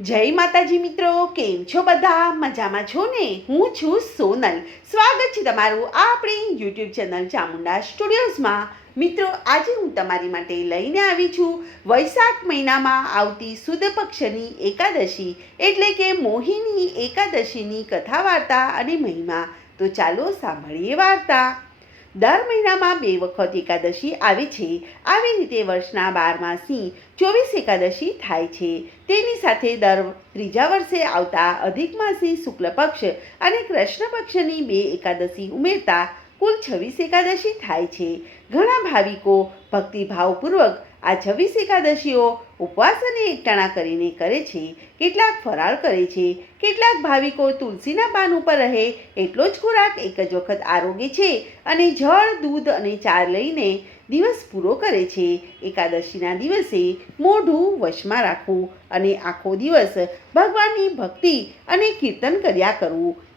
જય માતાજી મિત્રો, કેમ છો બધા? મજામાં છો ને? હું છું સોનલ. સ્વાગત છે તમારું આપણી યુટ્યુબ ચેનલ ચામુંડા સ્ટુડિયોઝમાં. મિત્રો, આજે હું તમારી માટે લઈને આવી છું વૈશાખ મહિનામાં આવતી સુદ પક્ષની એકાદશી, એટલે કે મોહિની એકાદશીની કથા વાર્તા અને મહિમા. તો ચાલો સાંભળીએ વાર્તા. દર મહિનામાં બે વખત એકાદશી આવે છે. આવી રીતે વર્ષના બારમાસી ચોવીસ એકાદશી થાય છે. તેની સાથે દર ત્રીજા વર્ષે આવતા અધિક માસી શુક્લ પક્ષ અને કૃષ્ણ પક્ષની બે એકાદશી ઉમેરતા કુલ છવ્વીસ એકાદશી થાય છે. ઘણા ભાવિકો ભક્તિભાવપૂર્વક આ છવ્વીસ એકાદશીઓ ઉપવાસ અને એકટાણા કરીને કરે છે. કેટલાક ફરાળ કરે છે. કેટલાક ભાવિકો તુલસીના પાન ઉપર રહે એટલો જ ખોરાક એક જ વખત આરોગે છે અને જળ, દૂધ અને ચાર લઈને દિવસ પૂરો કરે છે. એકાદશીના દિવસે મોઢું વશમાં રાખવું અને આખો દિવસ ભગવાનની ભક્તિ અને કીર્તન કર્યા કરવું.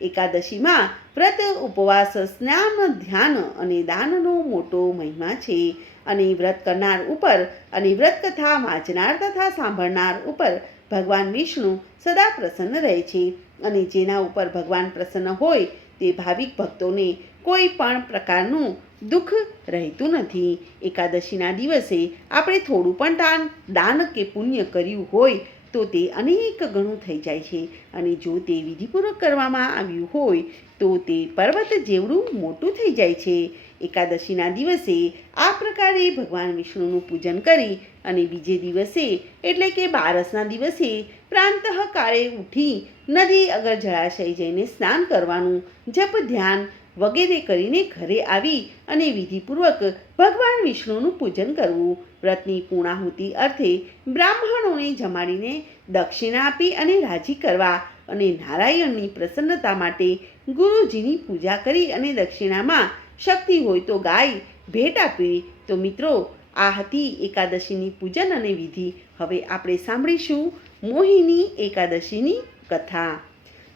એકાદશીમાં વ્રત, ઉપવાસ, સ્નાન, ધ્યાન અને દાનનો મોટો મહિમા છે. અને વ્રત કરનાર ઉપર અને વ્રત કથા વાંચનાર તથા સાંભળનાર ઉપર ભગવાન વિષ્ણુ સદા પ્રસન્ન રહે છે. અને જેના ઉપર ભગવાન પ્રસન્ન હોય તે ભાવિક ભક્તોને કોઈ પણ પ્રકારનું દુઃખ રહેતું નથી. એકાદશીના દિવસે આપણે થોડું પણ દાન દાન કે પુણ્ય કર્યું હોય તો તે અનેક ગણું થઈ જાય છે. અને જો તે વિધિપૂર્વક કરવામાં આવ્યું હોય, તો તે પર્વત જેવડું મોટું થઈ જાય છે. એકાદશીના દિવસે આ પ્રકારે ભગવાન વિષ્ણુનું પૂજન કરી અને બીજે દિવસે, એટલે કે બારસના દિવસે પ્રાંતઃ કાળે ઉઠી નદી અગર જળાશય જઈને સ્નાન કરવાનું, જપ, ધ્યાન વગેરે કરીને ઘરે આવી અને વિધિપૂર્વક ભગવાન વિષ્ણુનું પૂજન કરવું. વ્રતની પૂર્ણાહુતિ અર્થે બ્રાહ્મણોને જમાડીને દક્ષિણા આપી અને રાજી કરવા અને નારાયણની પ્રસન્નતા માટે ગુરુજીની પૂજા કરી અને દક્ષિણામાં શક્તિ હોય તો ગાય ભેટ આપવી તો મિત્રો, આ હતી એકાદશીની પૂજન અને વિધિ. હવે આપણે સાંભળીશું મોહિની એકાદશીની કથા.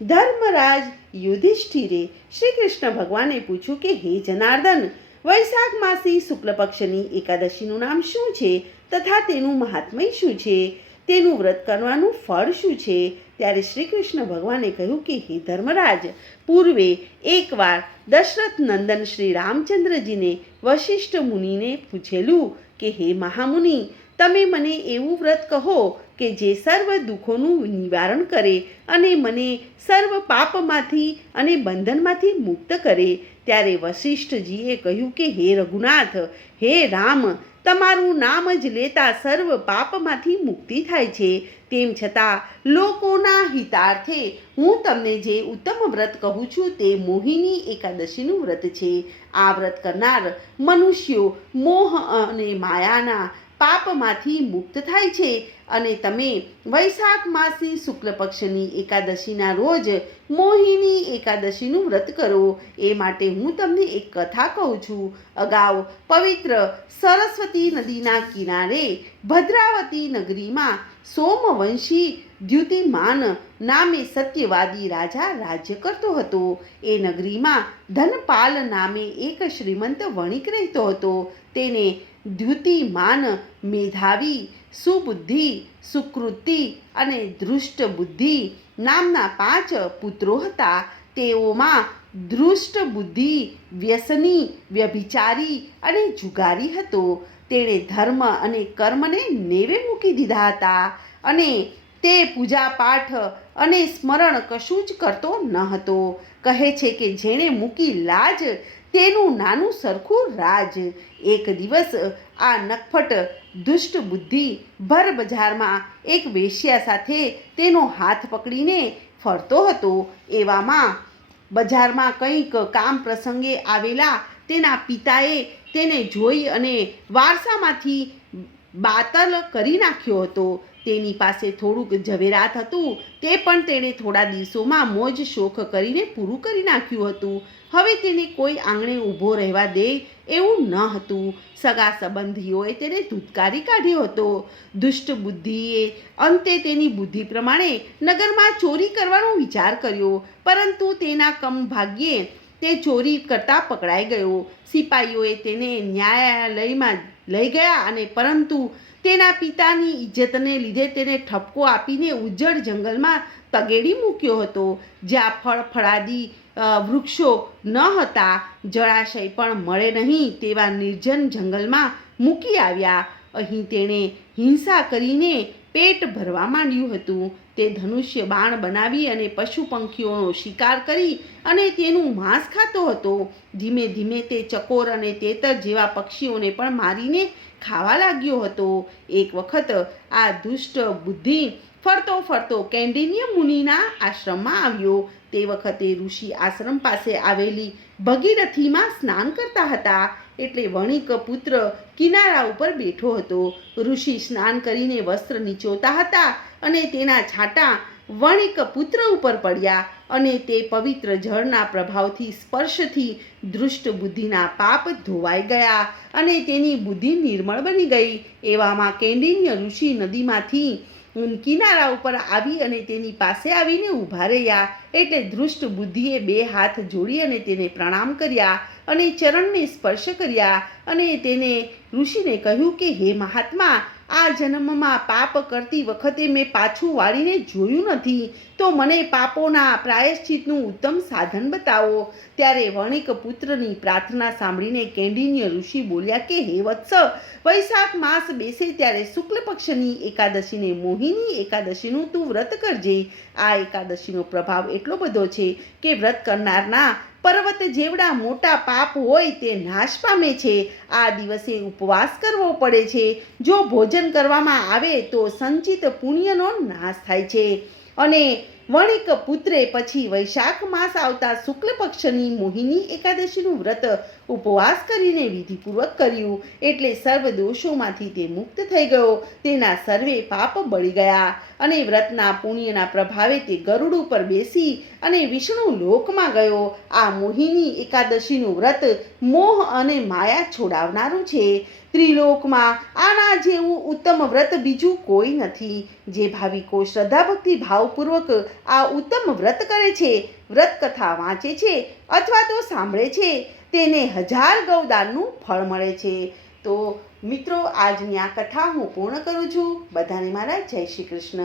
ધર્મરાજ યુધિષ્ઠિરે શ્રી કૃષ્ણ ભગવાને પૂછ્યું કે, હે જનાર્દન વૈશાખ માસી શુક્લ પક્ષની એકાદશીનું નામ શું છે તથા તેનું મહાત્મય શું છે? તેનું વ્રત કરવાનું ફળ શું છે? ત્યારે શ્રી કૃષ્ણ ભગવાને કહ્યું કે, હે ધર્મરાજ, પૂર્વે એકવાર દશરથ નંદન શ્રી રામચંદ્રજીને વશિષ્ઠ મુનિને પૂછેલું કે, હે મહામુનિ, તમે મને એવું વ્રત કહો કે જે સર્વ દુઃખોનું નિવારણ કરે અને મને સર્વ પાપમાંથી અને બંધનમાંથી મુક્ત કરે. ત્યારે વશિષ્ઠજીએ કહ્યું કે, હે રઘુનાથ, હે રામ, તમારું નામ જ લેતા સર્વ પાપમાંથી મુક્તિ થાય છે. તેમ છતાં લોકોના હિતાર્થે હું તમને જે ઉત્તમ વ્રત કહું છું તે મોહિની એકાદશીનું વ્રત છે. આ વ્રત કરનાર મનુષ્યો મોહ અને માયાના પાપમાંથી મુક્ત થાય છે અને તમે વૈશાખ માસની શુક્લ પક્ષની એકાદશીના રોજ મોહિની એકાદશીનું વ્રત કરો. એ માટે હું તમને એક કથા કહું છું. અગાઉ પવિત્ર સરસ્વતી નદીના કિનારે ભદ્રાવતી નગરીમાં સોમવંશી દ્યુતિમાન નામે સત્યવાદી રાજા રાજ્ય કરતો હતો. એ નગરીમાં ધનપાલ નામે એક શ્રીમંત વણિક રહેતો હતો. તેને દ્યુતિમાન મેધાવી, સુબુદ્ધિ, સુકૃતિ અને દૃષ્ટ બુદ્ધિ નામના પાંચ પુત્રો હતા. તેઓમાં દૃષ્ટ બુદ્ધિ વ્યસની, વ્યભિચારી અને જુગારી હતો. તેણે ધર્મ અને કર્મને નેવે મૂકી દીધા હતા અને તે પૂજા પાઠ અને સ્મરણ કશું જ કરતો ન હતો. કહે છે કે જેણે મૂકી લાજ, તેનું નાનું સરખું રાજ. એક દિવસ આ નકફટ દુષ્ટ બુદ્ધિ ભર બજારમાં એક વેશ્યા સાથે તેનો હાથ પકડીને ફરતો હતો. એવામાં બજારમાં કંઈક કામ પ્રસંગે આવેલા તેના પિતાએ તેને જોઈ અને વારસામાંથી બાતલ કરી નાખ્યો હતો. તેની પાસે થોડુંક ઝવેરાત હતું, તે પણ તેણે થોડા દિવસોમાં મોજ શોખ કરીને પૂરું કરી નાખ્યું હતું. હવે તેને કોઈ આંગણે ઊભો રહેવા દે એવું ન હતું. સગા સંબંધીઓએ તેને ધૂતકારી કાઢ્યો હતો. દુષ્ટ બુદ્ધિએ અંતે તેની બુદ્ધિ પ્રમાણે નગરમાં ચોરી કરવાનો વિચાર કર્યો, પરંતુ તેના કમ ભાગ્યે તે ચોરી કરતા પકડાઈ ગયો. સિપાહીઓએ તેને ન્યાયાલયમાં લઈ ગયા અને પરંતુ તેના પિતાની ઇજ્જતને લીધે તેને ઠપકો આપીને ઉજ્જડ જંગલમાં તગેડી મૂક્યો હતો, જ્યાં ફળ ફળાદી વૃક્ષો ન હતા, જળાશય પણ મળે નહીં તેવા નિર્જન જંગલમાં મૂકી આવ્યા. અહીં તેણે હિંસા કરીને પેટ ભરવા માંડ્યું હતું. તે ધનુષ્ય બાણ બનાવી અને પશુ પંખીઓનો શિકાર કરી અને તેનું માંસ ખાતો હતો. ધીમે ધીમે તે ચકોર અને તેતર જેવા પક્ષીઓને પણ મારીને ખાવા લાગ્યો હતો. એક વખત આ દુષ્ટ બુદ્ધિ ફરતો ફરતો કેન્ડિન્ય મુનિના આશ્રમમાં આવ્યો. તે વખતે ઋષિ આશ્રમ પાસે આવેલી ભગીરથીમાં સ્નાન કરતા હતા એટલે વણિક પુત્ર કિનારા ઉપર બેઠો હતો. ઋષિ સ્નાન કરીને વસ્ત્ર નીચોતા હતા. અને તેના છાંટા વણિક પુત્ર ઉપર પડ્યા અને તે પવિત્ર જળના પ્રભાવથી સ્પર્શથી દૃષ્ટ બુદ્ધિના પાપ ધોવાઈ ગયા અને તેની બુદ્ધિ નિર્મળ બની ગઈ. એવામાં કેન્ડિન્ય ઋષિ નદીમાંથી કિનારા ઉપર આવી અને તેની પાસે આવીને ઊભા રહ્યા એટલે દૃષ્ટ બુદ્ધિએ બે હાથ જોડી અને તેને પ્રણામ કર્યા અને ચરણને સ્પર્શ કર્યા અને તેને ઋષિને કહ્યું કે, હે મહાત્મા આ જન્મમાં પાપ કરતી વખતે મેં પાછું વાળીને જોયું નથી. તો મને પાપોના પ્રાયશ્ચિતનું ઉત્તમ સાધન બતાવો. ત્યારે વણિક પુત્રની પ્રાર્થના સાંભળીને કેન્ડિન્ય ઋષિ બોલ્યા કે, હે વત્સ, વૈશાખ માસ બેસે ત્યારે શુક્લ પક્ષની એકાદશીને મોહિની એકાદશીનું તું વ્રત કરજે. આ એકાદશીનો પ્રભાવ એટલો બધો છે કે વ્રત કરનારના પર્વત જેવડા મોટા પાપ હોય તે નાશ પામે છે. આ દિવસે ઉપવાસ કરવો પડે છે. જો ભોજન કરવામાં આવે તો સંચિત પુણ્યનો નાશ થાય છે. અને વણિક પુત્રે પછી વૈશાખ માસ આવતા શુક્લ પક્ષની મોહિની એકાદશીનું વ્રત ઉપવાસ કરીને વિધિપૂર્વક કર્યું. એટલે સર્વ દોષોમાંથી તે મુક્ત થઈ ગયો. તેના સર્વે પાપ બળી ગયા અને વ્રતના પુણ્યના પ્રભાવે તે ગરુડ ઉપર બેસી અને વિષ્ણુ લોકમાં ગયો. આ મોહિની એકાદશીનું વ્રત મોહ અને માયા છોડાવનારું છે. ત્રિલોકમાં આના જેવું ઉત્તમ વ્રત બીજું કોઈ નથી. જે ભાવિકો શ્રદ્ધા ભક્તિ ભાવપૂર્વક આ ઉત્તમ વ્રત કરે છે, વ્રત કથા વાંચે છે અથવા તો સાંભળે છે, તેને હજાર ગૌદાનનું ફળ મળે છે. તો મિત્રો, આજની આ કથા હું પૂર્ણ કરું છું. બધાને મારા જય શ્રી કૃષ્ણ.